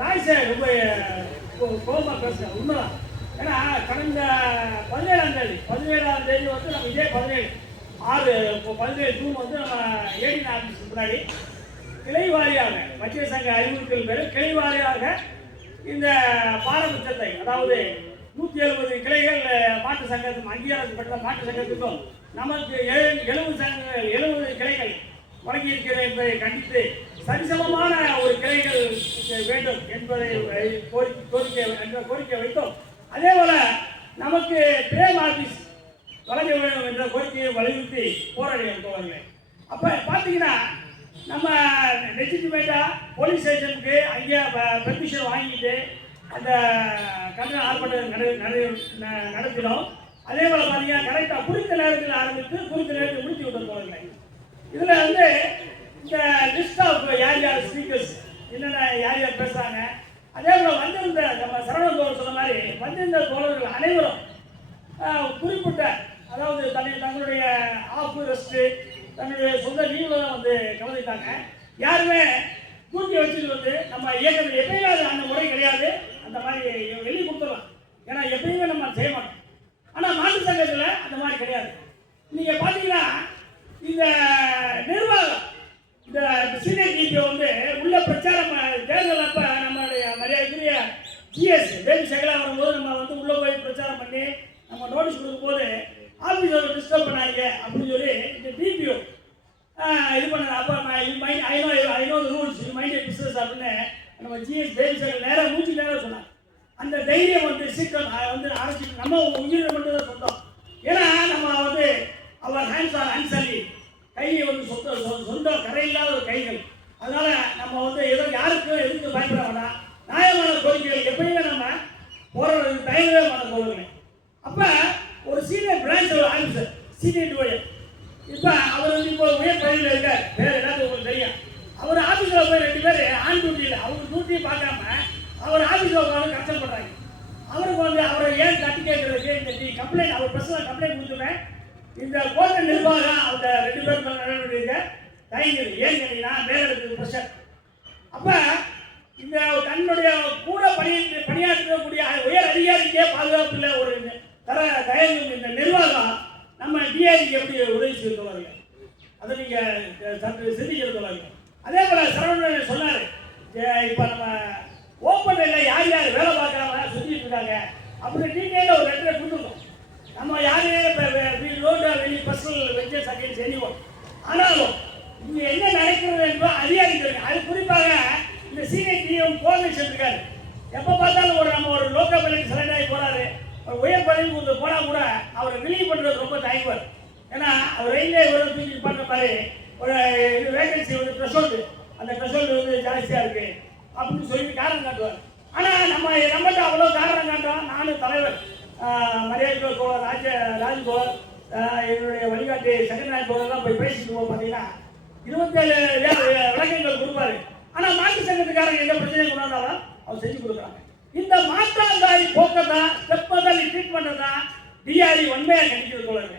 ராய்ஸை ரொம்ப கோபமாக பேசுகிறேன். உண்மைதான். ஏன்னா கடந்த 17ஆம் தேதி வந்து நம்ம இதே 17 ஜூன் வந்து நம்ம ஏடி ஆஃபீஸுக்கு முன்னாடி கிளை வாரியாக மத்திய சங்க அறிவுறுத்தல் பேர் கிளை வாரியாக இந்த பாரபட்சத்தை, அதாவது 170 கிளைகள் மாட்டு சங்கத்துக்கும் அங்கீகாரம் பெற்ற மாட்டு சங்கத்துக்கும் நமக்கு 70 கிளைகள் வழங்கியிருக்கிற என்பதை கண்டித்து சரிசமமான ஒரு கிளைகள் வேண்டும் என்பதை கோரிக்கை வைத்தோம். அதே போல நமக்கு பிரேம் ஆபீஸ் வழங்க வேண்டும் என்ற கோரிக்கையை வலியுறுத்தி போராடினோம் தோழர்களே. அப்போ பார்த்தீங்கன்னா நம்ம லெஜிட்டிமேட்டாக போலீஸ் ஸ்டேஷனுக்கு அங்கே பெர்மிஷன் வாங்கிட்டு அந்த கண்டன ஆர்ப்பாட்டம் நடத்தினோம். அதே போல் பார்த்தீங்கன்னா கரெக்டாக குறித்த நேரத்தில் ஆரம்பித்து குறித்த நேரத்தில் முடித்து விட்டோம் தோழர்களே. இதில் வந்து இந்த லிஸ்ட் ஆஃப் யார் ஸ்பீக்கர்ஸ் என்னென்ன யார் பேசுகிறாங்க, அதே போல் வந்திருந்த நம்ம சரவண தோழர் சொன்ன மாதிரி வந்திருந்த தோழர்கள் அனைவரும் குறிப்பிட்ட, அதாவது தங்களுடைய ஆஃப் ரெஸ்ட்டு தன்னுடைய சொந்த லீவில் வந்து கவனித்தாங்க. யாருமே தூக்கி வச்சுட்டு வந்து நம்ம இயக்கத்தில் எப்பயுமே அந்த முறை கிடையாது. அந்த மாதிரி வெளியே கொடுத்துடலாம், ஏன்னா எப்பயுமே நம்ம செய்ய மாட்டோம். ஆனால் மாட்டு சங்கத்தில் அந்த மாதிரி கிடையாது. நீங்கள் பார்த்தீங்கன்னா இந்த நிர்வாகம் இந்த சீனியர் டிபிஓ வந்து உள்ள பிரச்சாரம் தேர்தல் அப்போ நம்மளுடைய மரியாதைக்குரிய ஜிஎஸ் தேவி சகலா வரும்போது நம்ம வந்து உள்ளே போய் பிரச்சாரம் பண்ணி நம்ம நோட்டீஸ் கொடுக்கும்போது ஆஃபீஸர் டிஸ்டர்ப் பண்ணாங்க அப்படின்னு சொல்லி இந்த டிபிஓ இது பண்ண. அப்போ I know rules you mind business அப்படின்னு நம்ம ஜிஎஸ் தேவி சகல் நேராக மூச்சு நேரம் சொன்னாங்க. அந்த தைரியம் வந்து சீக்கிரம் வந்து அரசு நம்ம உயிரை மட்டும் தான் சொந்தம். ஏன்னா நம்ம வந்து அவர் ஹேண்ட்ஸ் ஆர் அன்சலி, கையை வந்து சொந்த கரையில்லாத ஒரு கைகள். அதனால நம்ம வந்து ஏதோ யாருக்கும் எதுக்கு பயப்பட வேண்டாம். நியாயமான கோரிக்கைகள் எப்பயுமே நம்ம போராடுறது தயங்கவே மாட்டோம் தோழர்களே. அப்போ ஒரு senior branch officer senior divider, இப்போ அவர் வந்து இப்போ உயர் பதவியில் இருக்கார், வேறு ஏதாவது உங்களுக்கு தெரியும். அவர் ஆஃபீஸில் போய் 2 பேர் ஆன் டியூட்டியில் அவங்க டியூட்டியை பார்க்காம அவர் ஆஃபீஸில் உட்காந்து கன்சல்ட் பண்ணுறாங்க. அவருக்கு வந்து அவரை ஏன் தட்டி கேட்கறதுக்கு இந்த கம்ப்ளைண்ட் அவர் பர்சனல் கம்ப்ளைண்ட் கொடுத்துருவேன். இந்த கோர்ட் நிர்வாகம் அந்த 2 பேர் நடவடிக்கை தயங்குது. ஏன்னு கேட்டீங்கன்னா வேலை இருக்குது ப்ரெஷர். அப்போ இந்த தன்னுடைய கூட பணியாற்றக்கூடிய உயர் அதிகாரிக்கே பாதுகாப்பு இல்லை ஒரு தயங்கும் இந்த நிர்வாகம் நம்ம டிஆர்க்கு எப்படி உதவி செய்ய சொல்லுவாங்க, அதை நீங்கள் சற்று சிந்திக்க சொல்லுவாங்க. அதே போல் சரவணன் சொன்னார், இப்போ நம்ம ஓப்பனில் யார் வேலை பார்க்காம செஞ்சுட்டு இருக்காங்க அப்படின்னு டீட்டெயிலாக ஒரு லெட்டரை கொடுத்துருக்கோம். நம்ம யாரையும் பர்சனல் வெஞ்சர்ஸ் அகைன்ஸ்ட் எனிஒன். ஆனாலும் இங்கே என்ன நடக்கிறது என்பது அதிகாரிகள் இருக்கு. அது குறிப்பாக இந்த சீனியர் டிஎம் கோஆர்டினேஷன் இருக்காரு. எப்போ பார்த்தாலும் நம்ம ஒரு லோக்கல் பதவிக்கு செலக்ட் ஆகி போகிறாரு, உயர் பதவிக்கு கொஞ்சம் போனால் கூட அவரை ரிலீவ் பண்ணுறது ரொம்ப தயங்குவார். ஏன்னா அவர் ரயில்வே தூக்கி பண்ணுற மாதிரி ஒரு இது வேகன்சி வந்து த்ரெஷோல்டு, அந்த த்ரெஷோல்டு வந்து ஜாஸ்தியாக இருக்குது அப்படின்னு சொல்லிட்டு காரணம் காட்டுவார். ஆனால் நம்மகிட்ட அவ்வளோ காரணம் காட்டுறோம். நானும் தலைவர் மரியாதை தோழர் ராஜ்கோர் என்னுடைய வழிகாட்டி செகண்ட் தோழர்லாம் போய் பேசிட்டு போக பார்த்தீங்கன்னா 27 விளக்கங்கள் கொடுப்பாரு. ஆனால் மாட்டு சங்கத்துக்காரங்க எந்த பிரச்சனையும் கொண்டாந்தாலும் அவர் செஞ்சு கொடுக்குறாங்க. இந்த மாற்றாந்தாரி போக்கத்தான் ஸ்டெப் ட்ரீட்மெண்ட் தான் டிஆர்இ உண்மையாக கண்டிக்கிறது தோழர்கள்.